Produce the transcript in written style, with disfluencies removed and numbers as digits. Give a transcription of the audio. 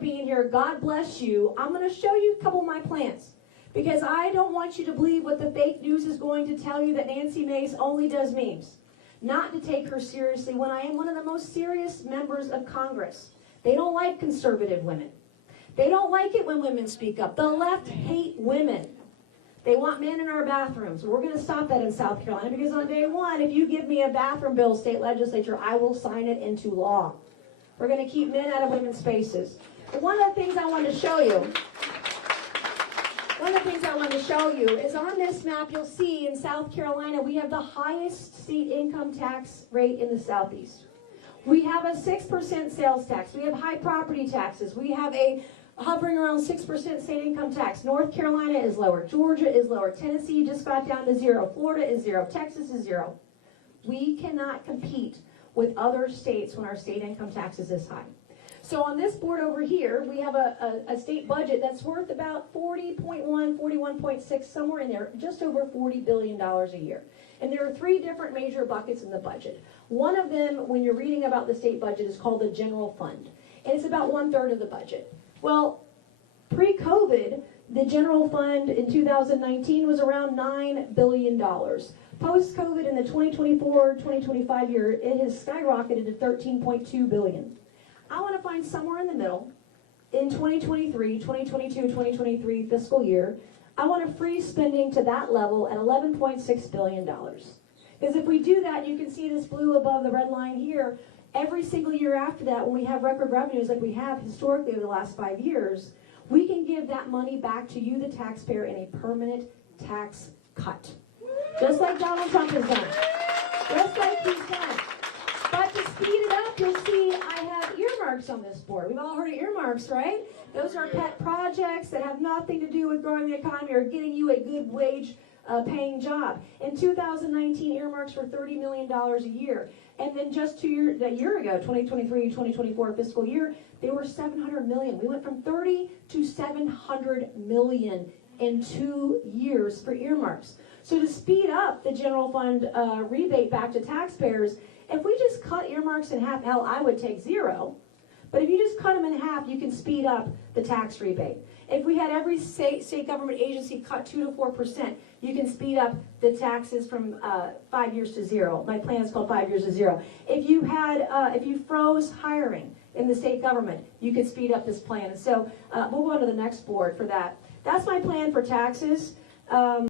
being here. God bless you. I'm going to show you a couple of my plans, because I don't want you to believe what the fake news is going to tell you, that Nancy Mace only does memes. Not to take her seriously when I am one of the most serious members of Congress. They don't like conservative women. They don't like it when women speak up. The left hate women. They want men in our bathrooms. We're going to stop that in South Carolina, because on day one, if you give me a bathroom bill, state legislature, I will sign it into law. We're going to keep men out of women's spaces. But one of the things I want to show you, is on this map, you'll see in South Carolina, we have the highest state income tax rate in the Southeast. We have a 6% sales tax. We have high property taxes. We have a hovering around 6% state income tax. North Carolina is lower. Georgia is lower. Tennessee just got down to 0. Florida is 0. Texas is 0. We cannot compete with other states when our state income tax is this high. So on this board over here, we have a state budget that's worth about 40.1, 41.6, somewhere in there, just over $40 billion a year. And there are three different major buckets in the budget. One of them, when you're reading about the state budget, is called the general fund. And it's about 1/3 of the budget. Well, pre-COVID, the general fund in 2019 was around $9 billion. Post-COVID, in the 2024-2025 year, it has skyrocketed to $13.2 billion. I want to find somewhere in the middle, in 2023, 2022, 2023 fiscal year, I want to freeze spending to that level at $11.6 billion. Because if we do that, you can see this blue above the red line here, every single year after that, when we have record revenues like we have historically over the last 5 years, we can give that money back to you, the taxpayer, in a permanent tax cut. Just like Donald Trump has done. Just like he's done. But to speed it up, you'll see I have earmarks on this board. We've all heard of earmarks, right? Those are pet projects that have nothing to do with growing the economy or getting you a good wage paying job. In 2019, earmarks were $30 million a year. And then just a year ago, 2023-2024 fiscal year, they were $700 million. We went from 30 to $700 million in 2 years for earmarks. So to speed up the general fund rebate back to taxpayers, if we just cut earmarks in half, hell, I would take 0. But if you just cut them in half, you can speed up the tax rebate. If we had every state government agency cut 2 to 4%, you can speed up the taxes from 5 years to 0. My plan is called 5 years to 0. If you froze hiring in the state government, you could speed up this plan. So we'll go on to the next board for that. That's my plan for taxes.